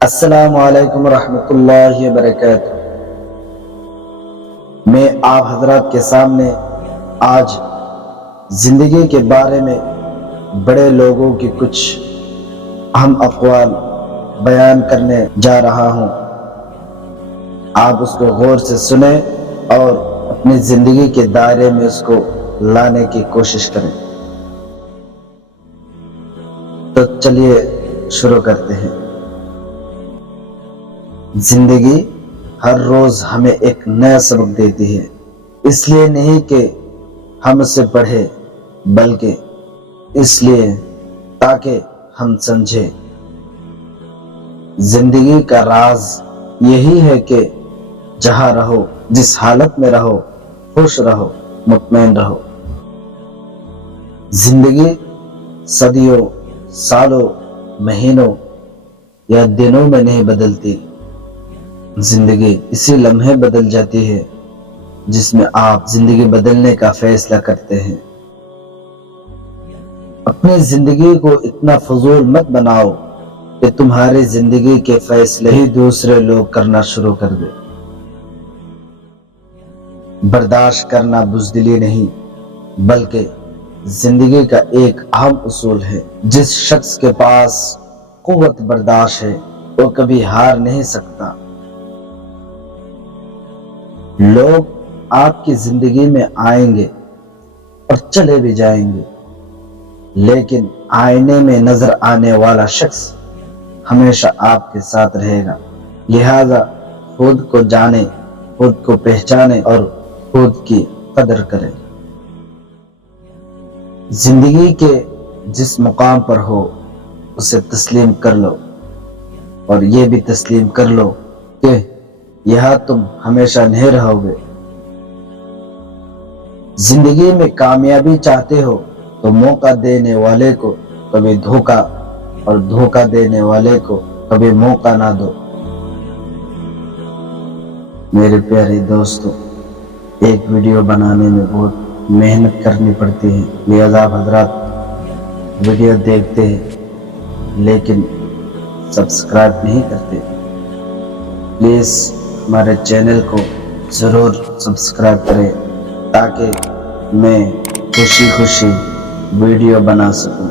السلام علیکم ورحمۃ اللہ وبرکاتہ۔ میں آپ حضرات کے سامنے آج زندگی کے بارے میں بڑے لوگوں کی کچھ اہم اقوال بیان کرنے جا رہا ہوں۔ آپ اس کو غور سے سنیں اور اپنی زندگی کے دائرے میں اس کو لانے کی کوشش کریں۔ تو چلیے شروع کرتے ہیں۔ زندگی ہر روز ہمیں ایک نیا سبق دیتی ہے، اس لیے نہیں کہ ہم اسے پڑھیں بلکہ اس لیے تاکہ ہم سمجھیں۔ زندگی کا راز یہی ہے کہ جہاں رہو، جس حالت میں رہو، خوش رہو، مطمئن رہو۔ زندگی صدیوں، سالوں، مہینوں یا دنوں میں نہیں بدلتی۔ زندگی اسی لمحے بدل جاتی ہے جس میں آپ زندگی بدلنے کا فیصلہ کرتے ہیں۔ اپنی زندگی کو اتنا فضول مت بناؤ کہ تمہاری زندگی کے فیصلے ہی دوسرے لوگ کرنا شروع کر دیں۔ برداشت کرنا بزدلی نہیں بلکہ زندگی کا ایک اہم اصول ہے۔ جس شخص کے پاس قوت برداشت ہے وہ کبھی ہار نہیں سکتا۔ لوگ آپ کی زندگی میں آئیں گے اور چلے بھی جائیں گے، لیکن آئینے میں نظر آنے والا شخص ہمیشہ آپ کے ساتھ رہے گا۔ لہذا خود کو جانیں، خود کو پہچانیں اور خود کی قدر کریں۔ زندگی کے جس مقام پر ہو اسے تسلیم کر لو، اور یہ بھی تسلیم کر لو کہ یہاں تم ہمیشہ نہیں رہو گے۔ زندگی میں کامیابی چاہتے ہو تو موقع دینے والے کو کبھی دھوکا اور دھوکا دینے والے کو کبھی موقع نہ دو۔ میرے پیارے دوستو، ایک ویڈیو بنانے میں بہت محنت کرنی پڑتی ہے، لہذا آپ حضرات ویڈیو دیکھتے ہیں لیکن سبسکرائب نہیں کرتے۔ پلیز ہمارے چینل کو ضرور سبسکرائب کریں تاکہ میں خوشی خوشی ویڈیو بنا سکوں۔